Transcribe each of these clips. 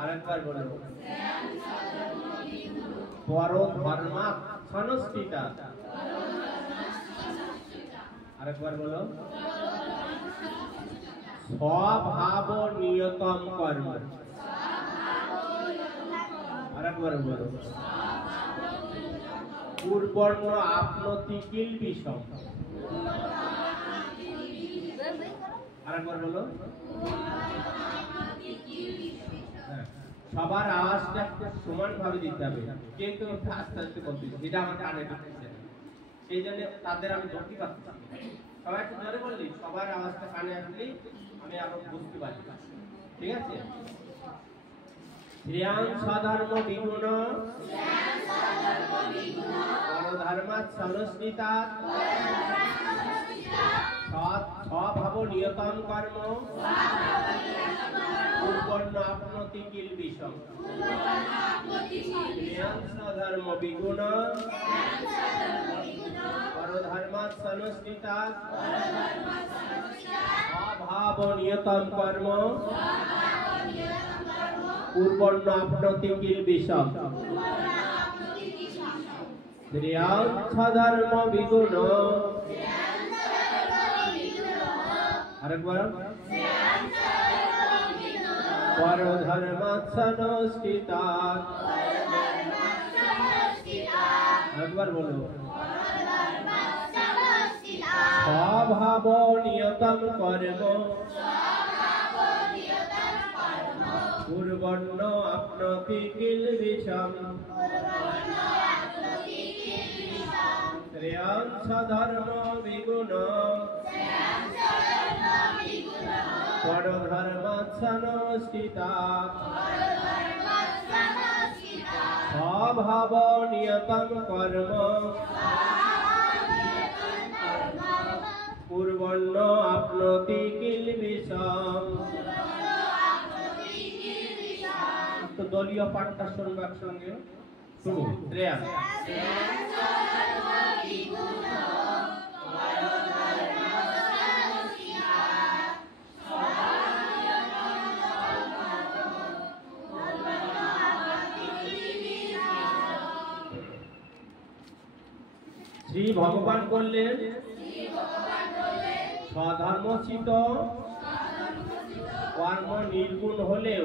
আরেকবার বলো পরধর্মা সংস্কৃতা। আরেকবার বলো স্বভাব নিয়তম কর্ম। আরেকবার বলো পূর্বর্ণ আপনতি কিল বিষম। আরেকবার বলো সবার আওয়াজটা সমান ভাবে দিতে হবে, কিন্তু আস্তে আস্তে বলতে যেটা আমার কানে ঢুকছে সেই জন্য তাদের আমি ধরতে পারছি। সবাই একটু জোরে বললি, সবার আওয়াজটা কানে আসলে আমি আরো বুঝতে পারি। ঠিক আছে? শ্রেয়াং স্বধর্ম বিগুণ পরধর্মাৎ সংস্কৃতাৎ স্বভাব নিয়তম কর্ম পূর্বর্ণ আপনতি কিল বিষম। শ্রেয়াং স্বধর্ম বিগুণ পরধর্মাৎ সংস্কৃতাৎ স্বভাব নিয়তম কর্ম পূর্বর্ণ আপনতি কিল বিষম। শ্রেয়াং স্বধর্ম বিগুণ। আরেকবার পরধর্মাৎ সংস্কৃতাৎ। আরেকবার বলো স্বভাব নিয়তম কর্ম পূর্বর্ণ আপনতি কিল বিষম। শ্রেয়াং স্বধর্ম বিগুণ পরধর্মাৎ সংস্কৃতাৎ স্বভাব নিয়তম কর্ম পূর্বর্ণ আপনতি কিল বিষম। তো দলীয় পাঠটা শুনবে একসঙ্গে। শুনুন শ্রেয়াং শ্রী ভগবান বললেন স্বধর্মচিত কর্ম নির্গুণ হলেও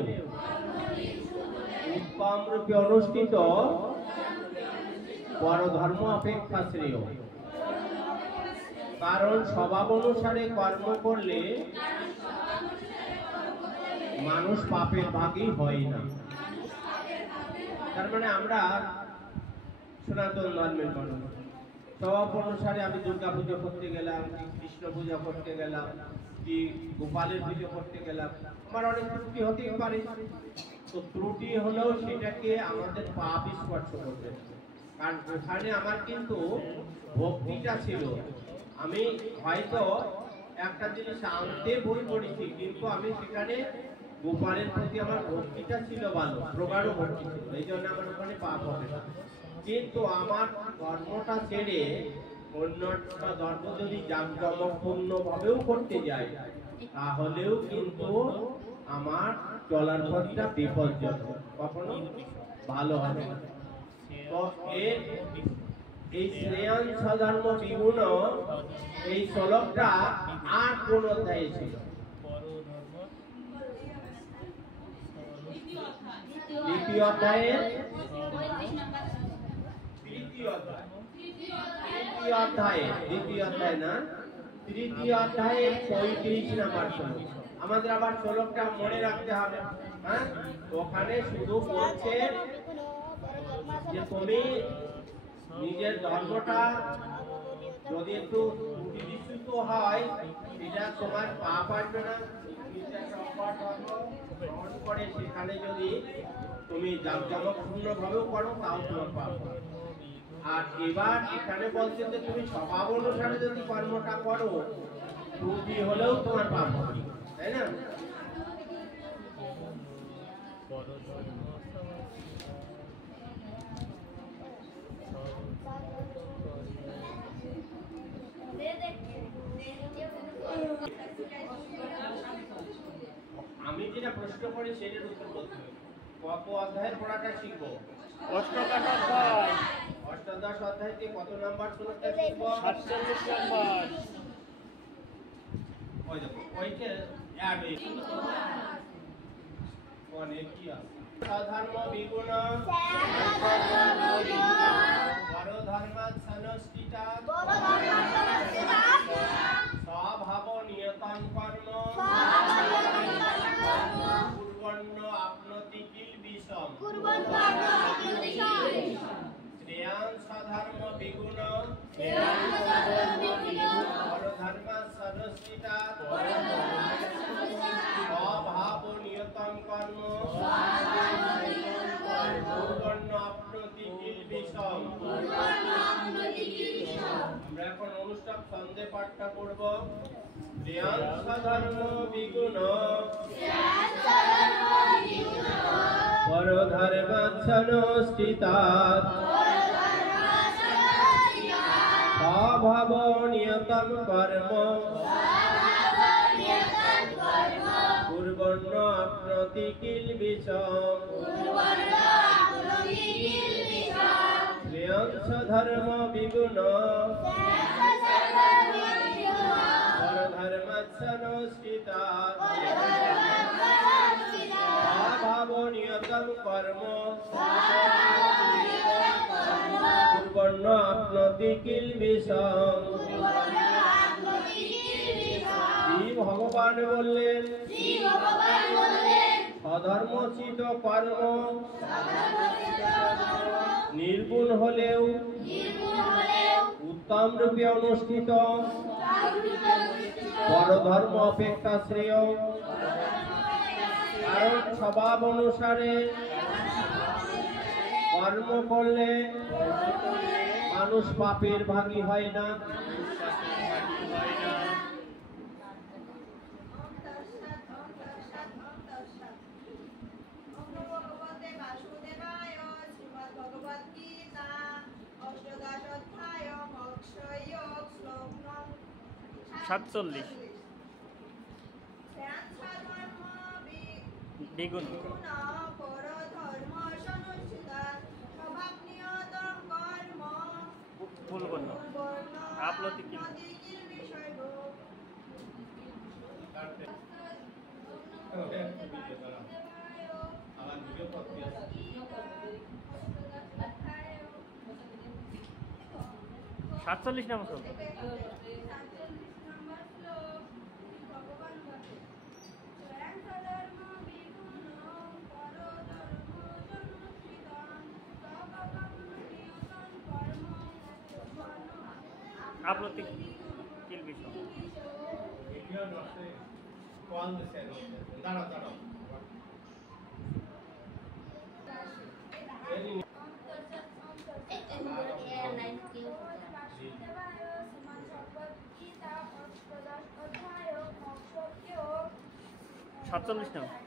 উত্তম রূপে অনুষ্ঠিত পরধর্ম অপেক্ষা শ্রেয়। কারণ স্বভাব অনুসারে কর্ম করলে মানুষ পাপের ভাগী হয় না। তার মানে আমরা সনাতন ধর্মের মানুষ, স্বভাব অনুসারে আমি দুর্গা পুজো করতে গেলাম, কৃষ্ণ পূজা করতে গেলাম, কি গোপালের পুজো করতে গেলাম, আমার অনেক ত্রুটি হতেই পারে। তো ত্রুটি হলেও সেটাকে আমাদের পাপ স্পর্শ করবে, কারণ ওখানে আমার কিন্তু ভক্তিটা ছিল। আমি হয়তো একটা জিনিস আনতে বই পড়েছি, কিন্তু আমি সেখানে গোপালের প্রতি আমার ভক্তিটা ছিল ভালো, প্রগাঢ় ভক্তি ছিল, এই জন্য আমার ওখানে পাপ হবে না। কিন্তু আমার ধর্মটা ছেড়ে অন্য ধর্ম যদি জাঁকজমকপূর্ণ ভাবেও করতে যাই, তাহলেও কিন্তু আমার চলার পথটা বিপজ্জনক, কখনো ভালো হবে না। তো এই শ্রেয়াং স্বধর্ম বিগুণ এই শ্লোকটা আর কোন অধ্যায়ে ছিল? দ্বিতীয় অধ্যায়ের দ্বিতীয় অধ্যায় না, তৃতীয় অধ্যায়ের 35 নম্বর শ্লোক। আমাদের আবার শ্লোকটা মনে রাখতে হবে। হ্যাঁ, ওখানে শুধু বলছে যে তুমি নিজের ধর্মটা যদি একটু ত্রুটিবিচ্যুত হয়, এটা তোমার পাপ আসবে না। করে সেখানে যদি তুমি জাঁকজমকপূর্ণ ভাবেও করো, তাও তোমার পাপ হবে। আর এবার এখানে বলছে যে তুমি স্বভাব অনুসারে যদি কর্মটা করো, ত্রুটি হলেও তোমার পাপ হবে, তাই না? যেটা প্রশ্ন করি সেটার উত্তর বলতে হবে। কত অধ্যায়ের পড়াটা শিখবো? অষ্টদশ অধ্যায়। অষ্টাদশ অধ্যায়তে কত নাম্বার শুনতে শিখবো? 47 নাম্বার। ওই দেখো ওইটা অ্যাড হয়ে কোনে কি আছে? সাধর্ম বিগুণ পরধর্মাৎ সনষ্ঠিতা স্বভাব নিয়তং কর্ম কুর্বণ্য আপনতি কিল বিষম শ্রেয়াং স্বধর্ম বিগুণ পরধর্মাৎ সনষ্ঠিতা স্বভাব নিয়তং কর্ম কুর্বণ্য আপনতি কিল বিষম। আমরা এখন অনুষ্ঠান ছন্দে পাঠটা করব। শ্রেয়াং স্বধর্ম বিগুণ পরধর্মাৎ সনষ্ঠিতাৎ স্বভাব নিয়তং কর্ম কুর্বণ্য আপনতি কিল বিষম। শ্রেয়াং স্বধর্ম বিগুণ পরধর্মাৎ সনষ্ঠিতাৎ স্বভাব নিয়তং কর্ম কুর্বণ্য আপনতি কিল বিষম। শ্রী ভগবান বললেন স্বধর্মোচিত কর্ম নির্গুণ হলেও উত্তম রূপে অনুষ্ঠিত পরধর্ম অপেক্ষা শ্রেয়, কারণ স্বভাব অনুসারে কর্ম করলে মানুষ পাপের ভাগী হয় না। সাতচল্লিশ দ্বিগুণ কুর্বণ্য আপনতি কিল আবার ভিডিও করতে আছে। 47 নাম্বার শ্লোক। আপনতি কিল বিষম। ভিডিও নষ্ট কল দিছে দাঁড়াও দাঁড়াও সাতচল্লিশ নাম্বার।